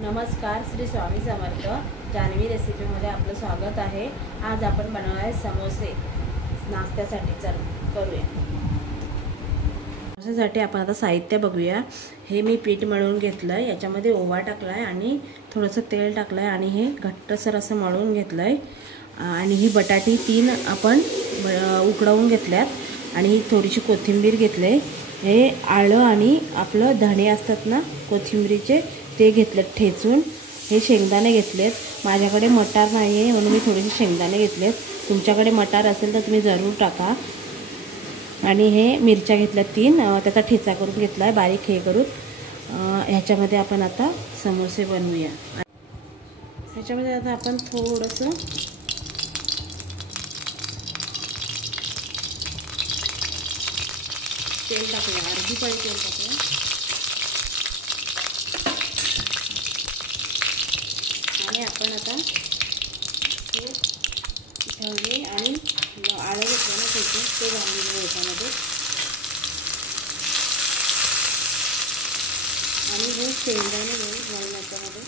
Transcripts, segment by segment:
नमस्कार, श्री स्वामी समर्थ. जान्हवी रेसिपीमध्ये आपलं स्वागत आहे. आज आपण बनवणार आहे समोसे नाश्त्यासाठी. चल करूया. समोसेसाठी आपण आता साहित्य बघूया. हे मी पीठ मळून घेतलं आहे. याच्यामध्ये ओवा टाकला आहे आणि थोडंसं तेल टाकलं आहे आणि हे घट्टसर असं मळून घेतलं आहे. आणि ही बटाटी 3 आपण उकडवून घेतल्यात आणि ही थोडीशी कोथिंबीर घेतली. हे आलं आणि आपलं धणे असतात ना कोथिंबीरीचे, ते घेतलेत ठेचून. हे शेंगदाणे घेतलेत. माझ्याकडे मटार नाही आहे म्हणून मी थोडेसे शेंगदाणे घेतलेत. तुमच्याकडे मटार असेल तर तुम्ही जरूर टाका. आणि हे मिरच्या घेतल्यात 3, त्याचा ठेचा करून घेतला आहे बारीक हे करून. ह्याच्यामध्ये आपण आता समोसे बनवूया. ह्याच्यामध्ये आता आपण थोडंसं तेल टाकूया, अर्धी पळी तेल टाकूया. आणि आपण आता हे धणे आणि आलं घेतलं ना त्याचे ते घालून घेऊ याच्यामध्ये. आणि हे शेंगदाणे घालून याच्यामध्ये.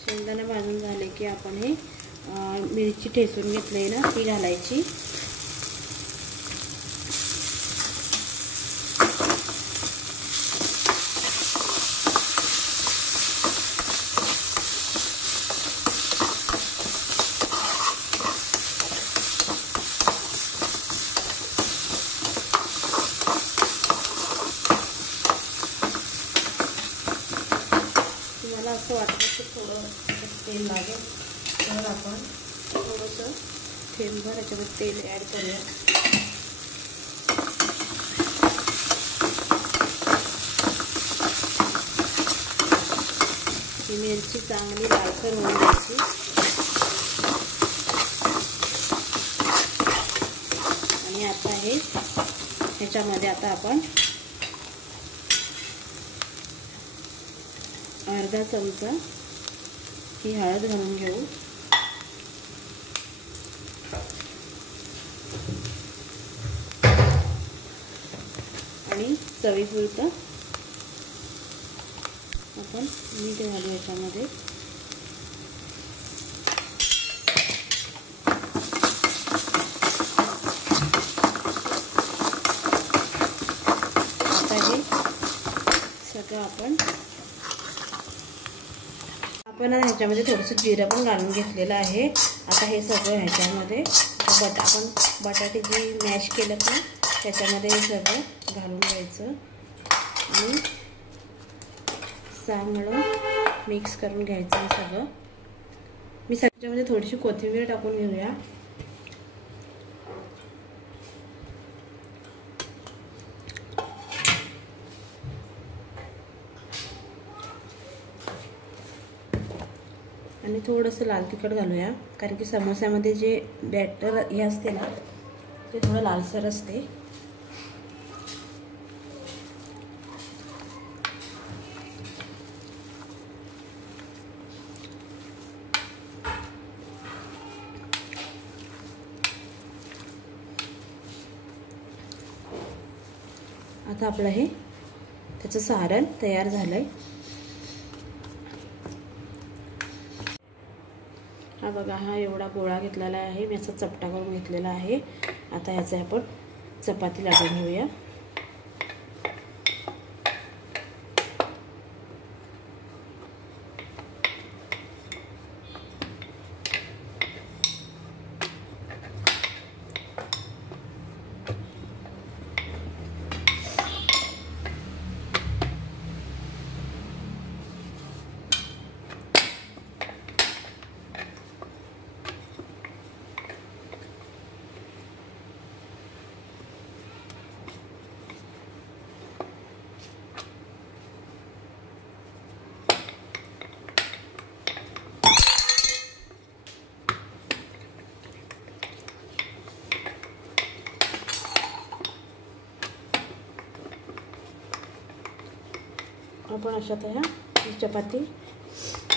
शेंगदाणे भाजून झाले की आपण हे मिरची ठेचून घेतली ना ती घालायची. तुम्हाला असं वाटतं की थोडं तेल लागेल तर आपण थोडंसं थेंबभर याच्यामध्ये तेल ॲड करूया. ही मिरची चांगली लालसर होऊन द्यायची. आणि आता हे ह्याच्यामध्ये आता आपण अर्धा चमचा ही हळद घालून घेऊ. आणि चवीपुरतं आपण मीठ घालू याच्यामध्ये. आता हे सगळं आपण ह्याच्यामध्ये थोडंसं जिरं पण घालून घेतलेलं आहे. आता हे सगळं ह्याच्यामध्ये आपण बटाटे जी मॅश केलं ना त्याच्यामध्ये हे सगळं घालून घ्यायचं आणि चांगलं मिक्स करून घ्यायचं हे सगळं. मी त्याच्यामध्ये थोडीशी कोथिंबीर टाकून घेऊया. आणि थोडंसं लाल तिखट घालूया, कारण की समोस्यामध्ये जे बॅटर हे असते ना ते थोडं लालसर असते. आता आपलं हे त्याचं सारण तयार झालंय. हा बघा, हा एवढा गोळा घेतलेला आहे मी, असा चपटा करून घेतलेला आहे. आता ह्याचा आपण चपाती लाटून घेऊया. आपण अशा ह्या चपाती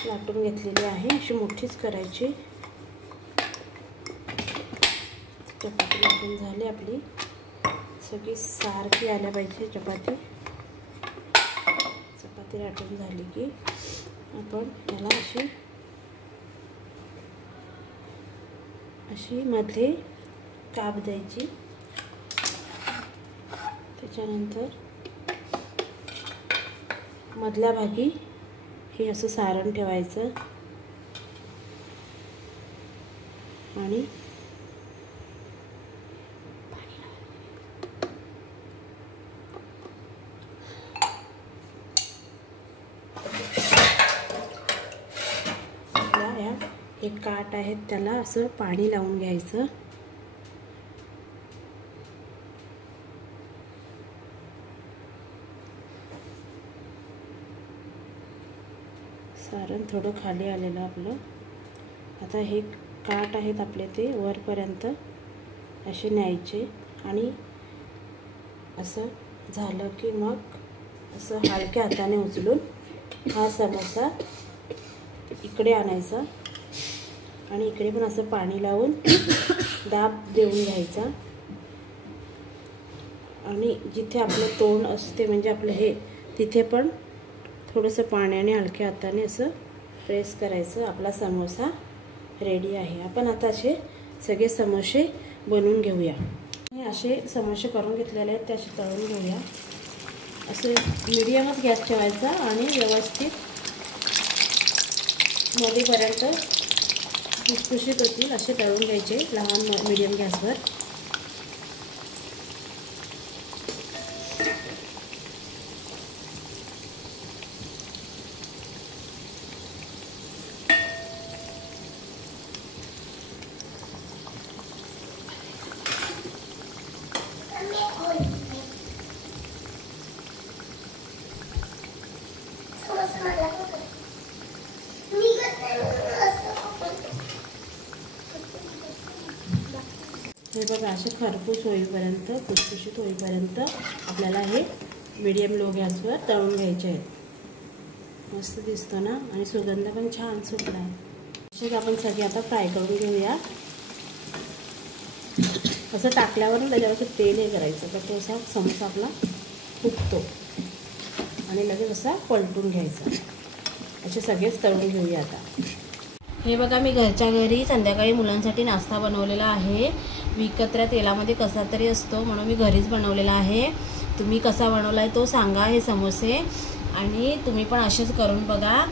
लाटून घेतलेली आहे, अशी मोठीच करायची। चपाती लाटून झाली आपली, सगळी सारखी आल्या पाहिजे चपाती। चपाती लाटून झाली की आपण याला अशी मध्ये काप द्यायची। त्याच्यानंतर मधल्या भागी हे असं सारण ठेवायचं आणि एक काट आहेत त्याला असं पाणी लावून घ्यायचं। सारण थोडं खाली आलेलं आपलं। आता हे काट आहेत आपले ते वरपर्यंत असे न्यायचे आणि असं झालं की मग असं हलक्या हाताने उचलून हा समोसा इकडे आणायचा आणि इकडे पण असं पाणी लावून दाब देऊन घ्यायचा आणि जिथे आपलं तोंड असते म्हणजे आपलं हे तिथे पण थोडंसं पाण्याने हलक्या हाताने असं प्रेस करायचं। आपला समोसा रेडी आहे। आपण आता असे सगळे समोसे बनवून घेऊया। हे असे समोसे करून घेतलेले आहेत ते असे तळून घेऊया। असं मीडियमच गॅस ठेवायचा आणि व्यवस्थित मध्येपर्यंत खुसखुशीत होतील असे तळून घ्यायचे लहान मीडियम गॅसवर। हे बघा असे खरपूस होईपर्यंत खुसखुशीत होईपर्यंत आपल्याला हे मीडियम लो गॅसवर तळून घ्यायचे आहेत। मस्त दिसतो ना आणि सुगंध पण छान सुटला आहे। असेच आपण सगळे आता फ्राय करून घेऊया। असं टाकल्यावर त्याच्यावरती तेल हे करायचं तर तो असा समोसा आपला फुगतो आणि लगेच असा पलटून घ्यायचा। असे सगळेच तळून घेऊया आता। हे बघा मी घरच्या घरी संध्याकाळी मुलांसाठी नाश्ता बनवलेला आहे। विकत्र्या तेलामध्ये कसा तरी असतो म्हणून मी घरीच बनवलेला आहे। तुम्ही कसा बनवलाय तो सांगा हे समोसे आणि तुम्ही पण असेच करून बघा।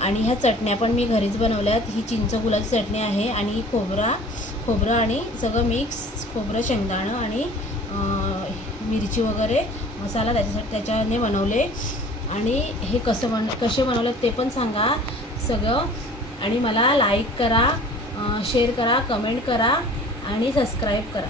आणि ह्या चटण्या पण मी घरीच बनवल्यात। ही चिंच गुलाची चटणी आहे आणि खोबरं आणि सगळं मिक्स खोबरं शेंगदाणं आणि मिरची वगैरे मसाला त्याच्याने बनवले। आणि हे कसे बनवले ते पण सांगा सगळं आणि मला लाईक करा, शेअर करा, कमेंट करा आणि सबस्क्राईब करा।